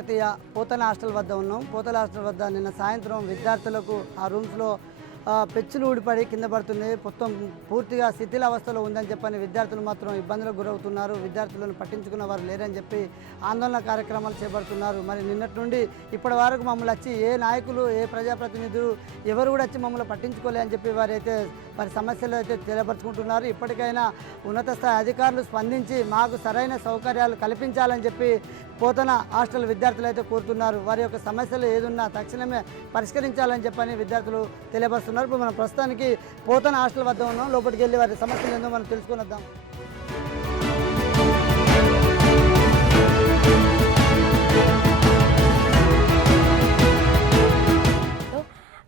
కాకతీయ పోతల హాస్టల్ వద్ద ఉన్నాం. పోతల హాస్టల్ వద్ద నిన్న సాయంత్రం విద్యార్థులకు ఆ రూమ్స్లో పెచ్చులు ఊడిపడి కింద పడుతుంది. మొత్తం పూర్తిగా శిథిల అవస్థలో ఉందని చెప్పని విద్యార్థులు మాత్రం ఇబ్బందులకు గురవుతున్నారు. విద్యార్థులను పట్టించుకున్న వారు లేరని చెప్పి ఆందోళన కార్యక్రమాలు చేపడుతున్నారు. మరి నిన్నటి నుండి ఇప్పటి వరకు మమ్మల్ని వచ్చి ఏ నాయకులు ఏ ప్రజాప్రతినిధులు ఎవరు కూడా వచ్చి మమ్మల్ని పట్టించుకోలే అని చెప్పి వారైతే వారి సమస్యలు అయితే తెలియపరుచుకుంటున్నారు ఇప్పటికైనా ఉన్నత స్థాయి అధికారులు స్పందించి మాకు సరైన సౌకర్యాలు కల్పించాలని చెప్పి పోతన హాస్టల్ విద్యార్థులు అయితే కోరుతున్నారు. వారి యొక్క సమస్యలు ఏదున్నా తక్షణమే పరిష్కరించాలని చెప్పని విద్యార్థులు తెలియపరుస్తున్నారు ఇప్పుడు మనం ప్రస్తుతానికి పోతన హాస్టల్ వద్ద ఉన్నాం. లోపలికి వెళ్ళి వారి సమస్యలు ఏందో మనం తెలుసుకుని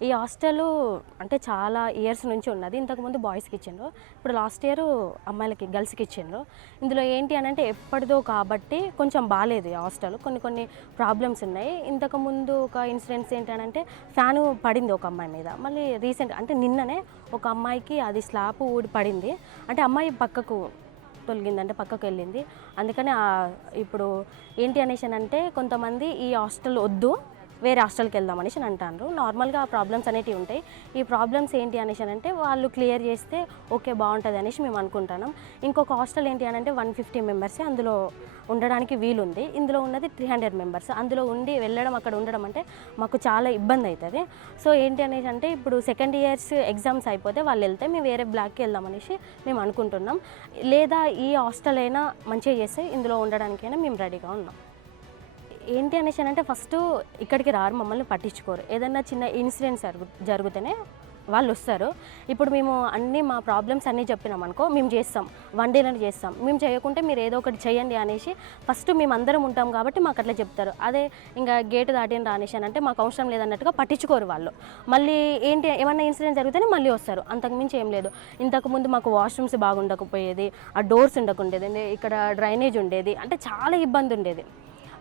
ఈ హాస్టల్ అంటే చాలా ఇయర్స్ నుంచి ఉన్నది. ఇంతకుముందు బాయ్స్కి ఇచ్చిండ్రు. ఇప్పుడు లాస్ట్ ఇయర్ అమ్మాయిలకి గర్ల్స్కి ఇచ్చిండ్రు. ఇందులో ఏంటి అని అంటే ఎప్పటిదో కాబట్టి కొంచెం బాగాలేదు ఈ హాస్టల్. కొన్ని కొన్ని ప్రాబ్లమ్స్ ఉన్నాయి. ఇంతకుముందు ఒక ఇన్సిడెంట్స్ ఏంటంటే ఫ్యాన్ పడింది ఒక అమ్మాయి మీద. మళ్ళీ రీసెంట్ అంటే నిన్ననే ఒక అమ్మాయికి అది స్లాబ్ ఊడి పడింది. అంటే అమ్మాయి పక్కకు తొలగిందంటే పక్కకు వెళ్ళింది. అందుకని ఇప్పుడు ఏంటి అనేసి అంటే కొంతమంది ఈ హాస్టల్ వద్దు. వేరే హాస్టల్కి వెళ్దాం అనేసి అని అంటారు నార్మల్గా ఆ ప్రాబ్లమ్స్ అనేటివి ఉంటాయి. ఈ ప్రాబ్లమ్స్ ఏంటి అనేసి అని అంటే వాళ్ళు క్లియర్ చేస్తే ఓకే బాగుంటుంది అనేసి మేము అనుకుంటున్నాం. ఇంకొక హాస్టల్ ఏంటి అని అంటే వన్ ఫిఫ్టీ మెంబర్స్ అందులో ఉండడానికి వీలుంది. ఇందులో ఉన్నది త్రీ హండ్రెడ్ మెంబర్స్ అందులో ఉండి వెళ్ళడం అక్కడ ఉండడం అంటే మాకు చాలా ఇబ్బంది అవుతుంది సో ఏంటి అనేసి అంటే ఇప్పుడు సెకండ్ ఇయర్స్ ఎగ్జామ్స్ అయిపోతే వాళ్ళు వెళ్తే మేము వేరే బ్లాక్కి వెళ్దాం అనేసి మేము అనుకుంటున్నాం. లేదా ఈ హాస్టల్ అయినా మంచిగా చేస్తే ఇందులో ఉండడానికైనా మేము రెడీగా ఉన్నాం. ఏంటి అనేసి అని అంటే ఫస్ట్ ఇక్కడికి రారు మమ్మల్ని పట్టించుకోరు. ఏదన్నా చిన్న ఇన్సిడెంట్స్ జరుగు జరిగితేనే వాళ్ళు వస్తారు. ఇప్పుడు మేము అన్ని మా ప్రాబ్లమ్స్ అన్నీ చెప్పినాం అనుకో మేము చేస్తాం. వన్ డేలో చేస్తాం. మేము చేయకుంటే మీరు ఏదో ఒకటి చేయండి అనేసి ఫస్ట్ మేము అందరం ఉంటాం కాబట్టి మాకు అట్లా చెప్తారు. అదే ఇంకా గేట్ దాటిన రానేసి అని అంటే మాకు అవసరం లేదన్నట్టుగా పట్టించుకోరు వాళ్ళు. మళ్ళీ ఏంటి ఏమన్నా ఇన్సిడెంట్ జరిగితేనే మళ్ళీ వస్తారు. అంతకుమించి ఏం లేదు. ఇంతకుముందు మాకు వాష్రూమ్స్ బాగుండకపోయేది ఆ డోర్స్ ఉండకుండేది ఇక్కడ డ్రైనేజ్ ఉండేది అంటే చాలా ఇబ్బంది ఉండేది.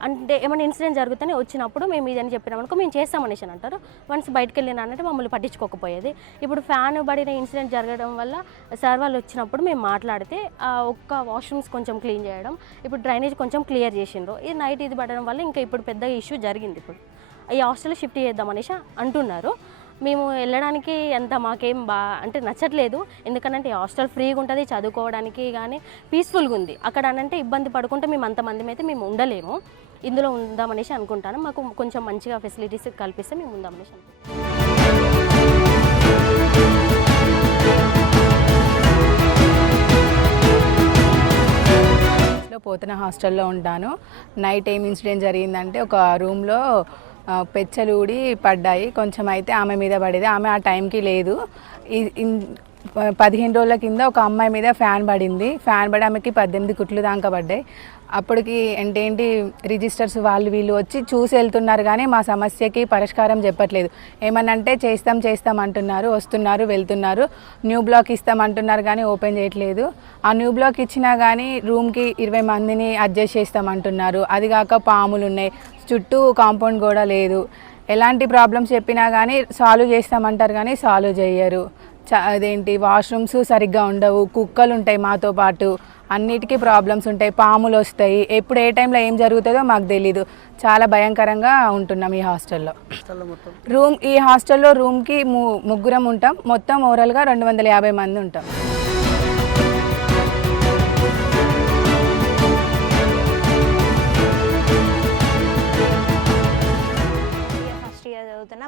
అంటే ఏమైనా ఇన్సిడెంట్ జరుగుతూనే వచ్చినప్పుడు మేము ఇదని చెప్పినామనుకో మేము చేస్తామనేసి అని అంటారు. వన్స్ బయటకు వెళ్ళినా అంటే మమ్మల్ని పట్టించుకోకపోయేది. ఇప్పుడు ఫ్యాన్ పడిన ఇన్సిడెంట్ జరగడం వల్ల సార్ వాళ్ళు వచ్చినప్పుడు మేము మాట్లాడితే ఒక్క వాష్రూమ్స్ కొంచెం క్లీన్ చేయడం ఇప్పుడు డ్రైనేజ్ కొంచెం క్లియర్ చేసిండ్రు. ఈ నైట్ ఇది పడడం వల్ల ఇంకా ఇప్పుడు పెద్ద ఇష్యూ జరిగింది ఇప్పుడు. ఈ హాస్టల్ షిఫ్ట్ చేద్దాం అనేసి అంటున్నారు. మేము వెళ్ళడానికి అంత మాకేం బా అంటే నచ్చట్లేదు. ఎందుకంటే ఈ హాస్టల్ ఫ్రీగా ఉంటుంది చదువుకోవడానికి కానీ పీస్ఫుల్గా ఉంది. అక్కడ అనంటే ఇబ్బంది పడుకుంటే మేము అంతమంది అయితే మేము ఉండలేము. ఇందులో ఉందామనేసి అనుకుంటాను. మాకు కొంచెం మంచిగా ఫెసిలిటీస్ కల్పిస్తే మేము ఉందామనేసి అనుకుంటాను పోతన హాస్టల్లో ఉంటాను. నైట్ ఏం ఇన్సిడెంట్ జరిగిందంటే ఒక రూమ్లో పెచ్చలు ఊడి పడ్డాయి. కొంచెం అయితే ఆమె మీద పడేది. ఆమె ఆ టైంకి లేదు. ఇన్- ప- పదిహేను రోజుల కింద ఒక అమ్మాయి మీద ఫ్యాన్ పడింది. ఫ్యాన్ పడి ఆమెకి పద్దెనిమిది కుట్లు దాకా పడ్డాయి. అప్పటికి ఏంటేంటి ఏంటి రిజిస్టర్స్ వాళ్ళు వీళ్ళు వచ్చి చూసి వెళ్తున్నారు కానీ మా సమస్యకి పరిష్కారం చెప్పట్లేదు. ఏమనంటే చేస్తాం చేస్తాం అంటున్నారు వస్తున్నారు వెళ్తున్నారు న్యూ బ్లాక్ ఇస్తాం అంటున్నారు కానీ ఓపెన్ చేయట్లేదు. ఆ న్యూ బ్లాక్ ఇచ్చినా కానీ రూమ్కి ఇరవై మందిని అడ్జస్ట్ చేస్తామంటున్నారు. అది కాక పాములు ఉన్నాయి. చుట్టూ కాంపౌండ్ కూడా లేదు. ఎలాంటి ప్రాబ్లమ్స్ చెప్పినా కానీ సాల్వ్ చేస్తామంటారు కానీ సాల్వ్ చేయరు. చ- అదేంటి వాష్రూమ్స్ సరిగ్గా ఉండవు. కుక్కలు ఉంటాయి మాతో పాటు. అన్నిటికీ ప్రాబ్లమ్స్ ఉంటాయి పాములు వస్తాయి. ఎప్పుడు ఏ టైంలో ఏం జరుగుతుందో మాకు తెలీదు. చాలా భయంకరంగా ఉంటున్నాం ఈ హాస్టల్లో రూమ్ ఈ హాస్టల్లో రూమ్కి ము ముగ్గురం ఉంటాం. మొత్తం ఓవరాల్గా రెండు వందల యాభై మంది ఉంటాం.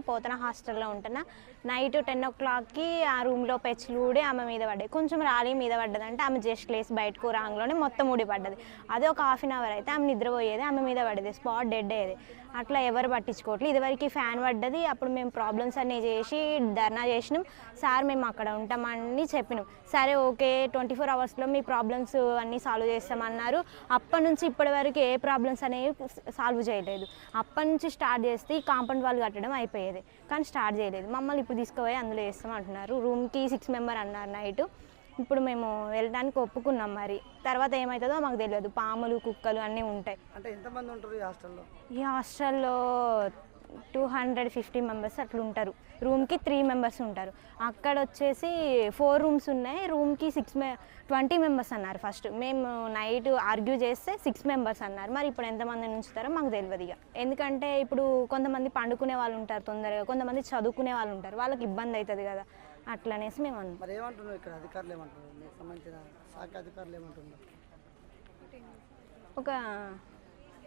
పోతన హాస్టల్లో ఉంటున్నా. నైట్ టెన్ ఓ క్లాక్కి ఆ రూమ్లో పెచ్చులు ఊడి ఆమె మీద పడ్డాయి. కొంచెం రాలి మీద పడ్డది అంటే ఆమె జస్ట్ లేసి బయటకు రాంగ్లోనే మొత్తం ఊడి పడ్డది. అదే ఒక హాఫ్ అన్ అవర్ అయితే ఆమె నిద్రపోయేది ఆమె మీద పడేది స్పాట్ డెడ్ అయ్యేది. అట్లా ఎవరు పట్టించుకోవట్లేదు. ఇదివరకు ఫ్యాన్ పడ్డది అప్పుడు మేము ప్రాబ్లమ్స్ అన్నీ చేసి ధర్నా చేసినాం. సార్ మేము అక్కడ ఉంటామని చెప్పినాం. సరే ఓకే ట్వంటీ ఫోర్ అవర్స్లో మీ ప్రాబ్లమ్స్ అన్నీ సాల్వ్ చేస్తామన్నారు. అప్పటి నుంచి ఇప్పటి వరకు ఏ ప్రాబ్లమ్స్ అనేవి సాల్వ్ చేయలేదు. అప్పటి నుంచి స్టార్ట్ చేస్తే ఈ కాంపౌండ్ వాళ్ళు కట్టడం అయిపోయేది. కానీ స్టార్ట్ చేయలేదు. మమ్మల్ని ఇప్పుడు తీసుకుపోయి అందులో చేస్తాం అంటున్నారు. రూమ్కి సిక్స్ మెంబర్ అన్నారు నైట్. ఇప్పుడు మేము వెళ్ళడానికి ఒప్పుకున్నాం మరి. తర్వాత ఏమవుతుందో మాకు తెలియదు. పాములు కుక్కలు అన్నీ ఉంటాయి. అంటే ఎంతమంది ఉంటారు ఈ హాస్టల్లో? ఈ హాస్టల్లో టూ హండ్రెడ్ ఫిఫ్టీ మెంబర్స్ అట్లా ఉంటారు రూమ్కి త్రీ మెంబర్స్ ఉంటారు. అక్కడ వచ్చేసి ఫోర్ రూమ్స్ ఉన్నాయి. రూమ్కి సిక్స్ మే ట్వంటీ మెంబర్స్ అన్నారు ఫస్ట్. మేము నైట్ ఆర్గ్యూ చేస్తే సిక్స్ మెంబర్స్ అన్నారు. మరి ఇప్పుడు ఎంతమందిని ఉంచుతారో మాకు తెలియదు ఇక ఎందుకంటే ఇప్పుడు కొంతమంది పండుకునే వాళ్ళు ఉంటారు తొందరగా కొంతమంది చదువుకునే వాళ్ళు ఉంటారు. వాళ్ళకి ఇబ్బంది అవుతుంది కదా. అట్లనేసి మేము మరి ఏమంటున్నారు ఇక్కడ అధికారులు ఏమంటున్నారు? మీకు సంబంధించిన శాఖ అధికారులు ఏమంటున్నారు? ఒక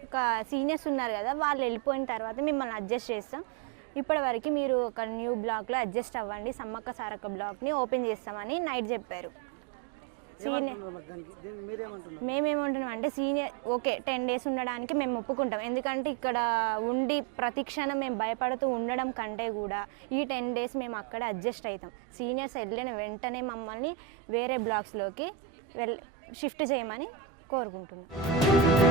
ఒక సీనియర్స్ ఉన్నారు కదా వాళ్ళు వెళ్ళిపోయిన తర్వాత మిమ్మల్ని అడ్జస్ట్ చేస్తాం. ఇప్పటి వరకు మీరు ఒక న్యూ బ్లాక్లో అడ్జస్ట్ అవ్వండి సమ్మక్క సారక్క బ్లాక్ని ఓపెన్ చేస్తామని నైట్ చెప్పారు. సీనియర్ మేమేమంటున్నాం అంటే సీనియర్ ఓకే టెన్ డేస్ ఉండడానికి మేము ఒప్పుకుంటాం. ఎందుకంటే ఇక్కడ ఉండి ప్రతి క్షణం మేము భయపడుతూ ఉండడం కంటే కూడా ఈ టెన్ డేస్ మేము అక్కడ అడ్జస్ట్ అవుతాం. సీనియర్స్ వెళ్ళిన వెంటనే మమ్మల్ని వేరే బ్లాక్స్లోకి వెల్ షిఫ్ట్ చేయమని కోరుకుంటున్నాం.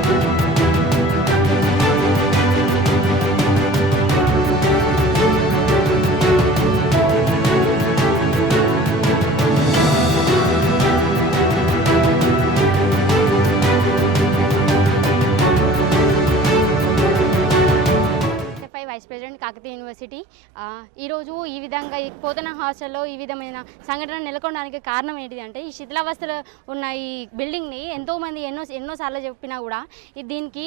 ఈరోజు ఈ విధంగా ఈ పోతన హాస్టల్లో ఈ విధమైన సంఘటన నెలకొనడానికి కారణం ఏంటిది అంటే ఈ శిథిలావస్థలో ఉన్న ఈ బిల్డింగ్ని ఎంతోమంది ఎన్నో ఎన్నోసార్లు చెప్పినా కూడా దీనికి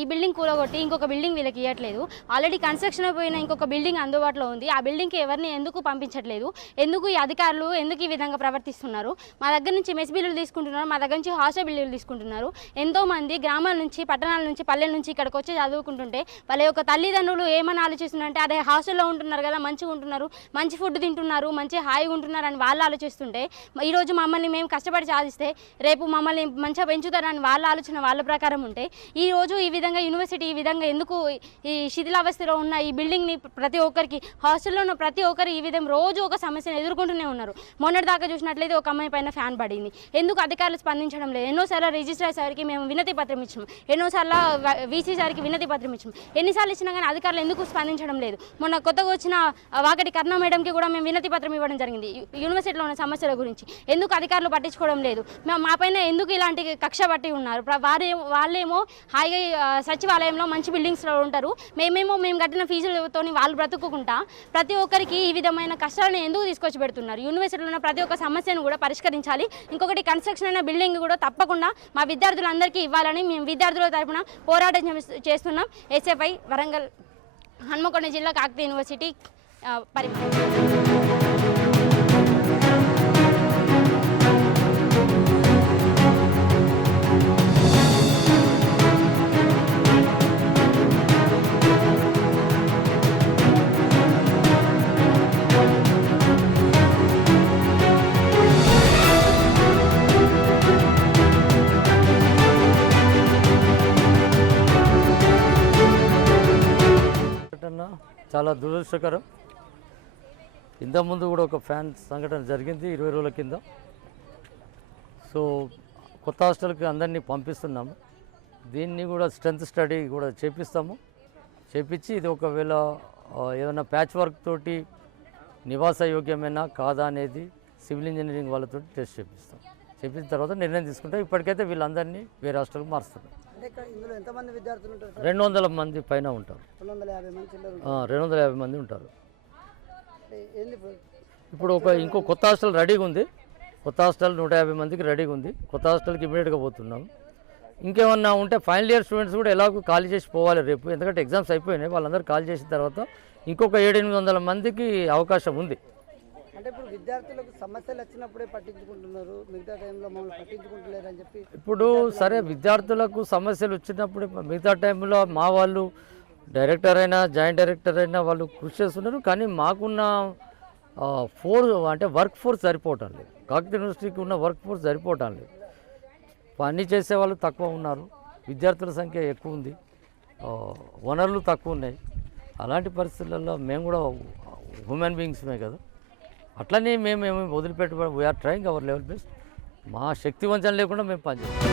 ఈ బిల్డింగ్ కూలగొట్టి ఇంకొక బిల్డింగ్ వీళ్ళకి ఇవ్వట్లేదు ఆల్రెడీ కన్స్ట్రక్షన్ అయిపోయిన ఇంకొక బిల్డింగ్ అందుబాటులో ఉంది. ఆ బిల్డింగ్కి ఎవరిని ఎందుకు పంపించట్లేదు? ఎందుకు ఈ అధికారులు ఎందుకు ఈ విధంగా ప్రవర్తిస్తున్నారు? మా దగ్గర నుంచి మెస్ బిల్లులు తీసుకుంటున్నారు మా దగ్గర నుంచి హాస్టల్ బిల్లులు తీసుకుంటున్నారు. ఎంతోమంది గ్రామాల నుంచి పట్టణాల నుంచి పల్లెల నుంచి ఇక్కడికి వచ్చి చదువుకుంటుంటే వాళ్ళ యొక్క తల్లిదండ్రులు ఏమని ఆలోచిస్తున్నారంటే అదే హాస్టల్లో ఉంటున్నారు కదా మంచిగా ఉంటున్నారు మంచి ఫుడ్ తింటున్నారు మంచి హాయిగా ఉంటున్నారు అని వాళ్ళు ఆలోచిస్తుంటే ఈరోజు మమ్మల్ని మేము కష్టపడి సాధిస్తే రేపు మమ్మల్ని మంచిగా పెంచుతారని వాళ్ళ ఆలోచన వాళ్ళ ప్రకారం ఉంటే ఈ రోజు ఈ విధంగా యూనివర్సిటీ ఈ విధంగా ఎందుకు ఈ శిథిలావస్థలో ఉన్న ఈ బిల్డింగ్ని ప్రతి ఒక్కరికి హాస్టల్లో ఉన్న ప్రతి ఒక్కరు ఈ విధంగా రోజు ఒక సమస్యను ఎదుర్కొంటూనే ఉన్నారు. మొన్నటి దాకా చూసినట్లయితే ఒక అమ్మాయి పైన ఫ్యాన్ పడింది. ఎందుకు అధికారులు స్పందించడం లేదు? ఎన్నోసార్లు రిజిస్ట్రార్ సార్కి మేము వినతి పత్రం ఇచ్చాము ఎన్నోసార్లు వీసీ సార్కి వినతి పత్రం ఇచ్చాము ఎన్నిసార్లు ఇచ్చినా కానీ అధికారులు ఎందుకు స్పందించడం లేదు? మొన్న కొత్తగా వచ్చిన వాకటి కర్ణ మేడంకి కూడా మేము వినతి పత్రం ఇవ్వడం జరిగింది. యూనివర్సిటీలో ఉన్న సమస్యల గురించి. ఎందుకు అధికారులు పట్టించుకోవడం లేదు? మా మా పైన ఎందుకు ఇలాంటి కక్ష పట్టి ఉన్నారు? ప్ర- వారే వాళ్ళేమో హాయిగా సచివాలయంలో మంచి బిల్డింగ్స్లో ఉంటారు. మేమేమో మేము కట్టిన ఫీజులతో వాళ్ళు బ్రతుకుకుంటా ప్రతి ఒక్కరికి ఈ విధమైన కష్టాలను ఎందుకు తీసుకొచ్చి పెడుతున్నారు? యూనివర్సిటీలో ఉన్న ప్రతి ఒక్క సమస్యను కూడా పరిష్కరించాలి. ఇంకొకటి కన్స్ట్రక్షన్ అయిన బిల్డింగ్ కూడా తప్పకుండా మా విద్యార్థులందరికీ ఇవ్వాలని మేము విద్యార్థుల తరపున పోరాటం చేస్తున్నాం. ఎస్ఎఫ్ఐ వరంగల్ హన్మకొండ జిల్లా కాకతీయ యూనివర్సిటీ ఆ, సంఘటన చాలా దురదృష్టకరం. ఇంతకుముందు కూడా ఒక ఫ్యాన్ సంఘటన జరిగింది ఇరవై రోజుల కింద. సో కొత్త హాస్టల్కి అందరినీ పంపిస్తున్నాము దీన్ని కూడా స్ట్రెంత్ స్టడీ కూడా చేపిస్తాము. చేపించి ఇది ఒకవేళ ఏదైనా ప్యాచ్ వర్క్ తోటి నివాస యోగ్యమేనా కాదా అనేది సివిల్ ఇంజనీరింగ్ వాళ్ళతో టెస్ట్ చేపిస్తాం. చేపించిన తర్వాత నిర్ణయం తీసుకుంటాం. ఇప్పటికైతే వీళ్ళందరినీ వేరే హాస్టల్కి మారుస్తున్నాం. ఇందులో ఎంతమంది విద్యార్థులు ఉంటారు సార్? రెండు వందల మంది పైన ఉంటారు. రెండు వందల యాభై మంది ఉంటారు. ఆ, రెండు వందల యాభై మంది ఉంటారు. అంటే ఏంది ఇప్పుడు? ఇప్పుడు ఒక ఇంకో కొత్త హాస్టల్ రెడీగా ఉంది. కొత్త హాస్టల్ నూట యాభై మందికి రెడీగా ఉంది. కొత్త హాస్టల్కి ఇమీడియట్గా పోతున్నాం. ఇంకేమన్నా ఉంటే ఫైనల్ ఇయర్ స్టూడెంట్స్ కూడా ఎలాగో ఖాళీ చేసి పోవాలి రేపు. ఎందుకంటే ఎగ్జామ్స్ అయిపోయినాయి. వాళ్ళందరూ ఖాళీ చేసిన తర్వాత ఇంకొక ఏడెనిమిది వందల మందికి అవకాశం ఉంది. అంటే ఇప్పుడు విద్యార్థులకు సమస్యలు వచ్చినప్పుడే పట్టించుకుంటున్నారు. మిగతా టైంలో మమ్మల్ని పట్టించుకుంటలేరు అని చెప్పి ఇప్పుడు సరే విద్యార్థులకు సమస్యలు వచ్చినప్పుడు మిగతా టైంలో మా వాళ్ళు డైరెక్టర్ అయినా జాయింట్ డైరెక్టర్ అయినా వాళ్ళు కృషి చేస్తున్నారు. కానీ మాకున్న ఫోర్ అంటే వర్క్ ఫోర్స్ సరిపోవటం లేదు. కాకతీయ యూనివర్సిటీకి ఉన్న వర్క్ ఫోర్స్ సరిపోవటం లేదు. పని చేసే వాళ్ళు తక్కువ ఉన్నారు. విద్యార్థుల సంఖ్య ఎక్కువ ఉంది. వనరులు తక్కువ ఉన్నాయి. అలాంటి పరిస్థితులలో మేము కూడా హ్యూమన్ బీయింగ్స్మే కదా. అట్లనే మేము ఏమి వదిలిపెట్టి we are trying our level best మా శక్తి వంచన లేకుండా మేము పనిచేస్తాం.